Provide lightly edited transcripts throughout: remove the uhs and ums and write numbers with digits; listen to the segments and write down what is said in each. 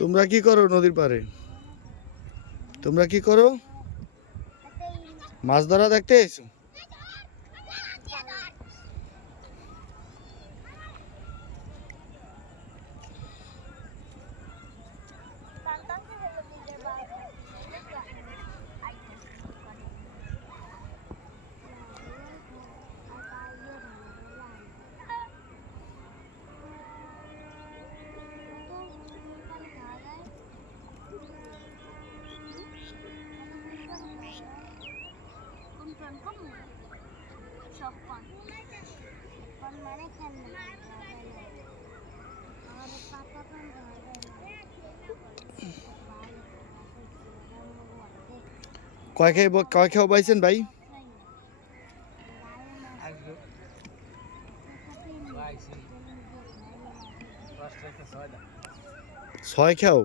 তোমরা কি করো নদীর পাড়ে? তোমরা কি করো? মাছ ধরা দেখতে এসো? কয় খেয়ে পাইছেন ভাই? ছয় খেও?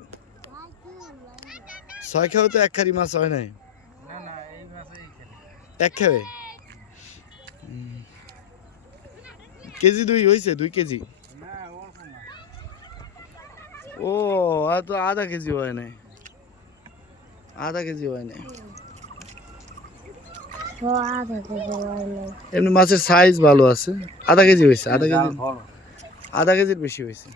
ছয় খেও তো এক খারি মাছ হয় নাই। এক খেয়ে কেজি দুই হয়েছে? 2 কেজি? ও আর তো আধা কেজি হয় নাই। আধা কেজি হয় নাই। এমনি মাছের সাইজ ভালো আছে। আধা কেজি হয়েছে। আধা কেজির বেশি হয়েছে।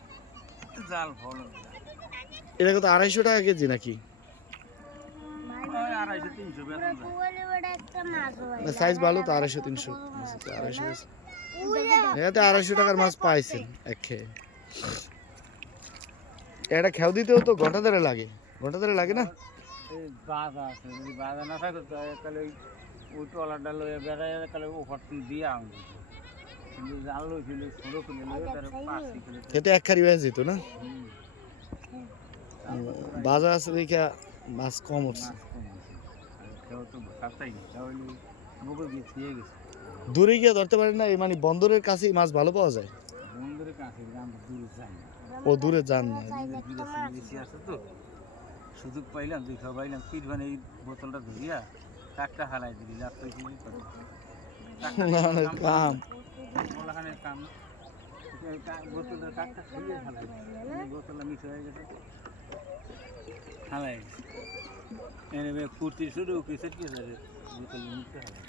এটা কত 250 টাকা কেজি নাকি? সাইজ ভালো তো 250-300। 250 টাকার মাছ পাইছেন এক খেয়ে। এটা খেও দিতেও তো ঘন্টা ধরে লাগে। ঘন্টা ধরে লাগে না? এটা এক খারি হয়ে যেত না? বাজার আছে দেখে মাছ কম উঠছে। দূরে গিয়ে ধরতে পারেন না? মানে বন্দরের কাছেই মাছ ভালো পাওয়া যায়? ও দূরে যান না। সুযোগ পাইলাম, দেখা পাইলাম, ফির মানে এই বোতলটা ধরিয়া কাকটা হালাই দিলি কাম কাম বোতলের কাকটা খুলে হালাই বোতলটা মিক্স হয়ে গেছে হালাই ফুর্তি শুরু কেসে কি বোতল মিক্সে হালাই।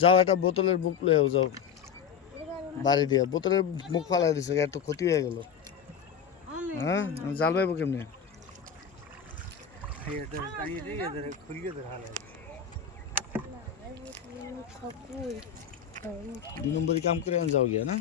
যাও একটা বোতলের মুখ লয়ে যাও বাড়ি দিয়া। বোতলের মুখ ফালাই দিছে, এত ক্ষতি হয়ে গেল। হ্যাঁ জাল পাইবো কেমনে? 2 নম্বরই কাম করে যাও গিয়া না?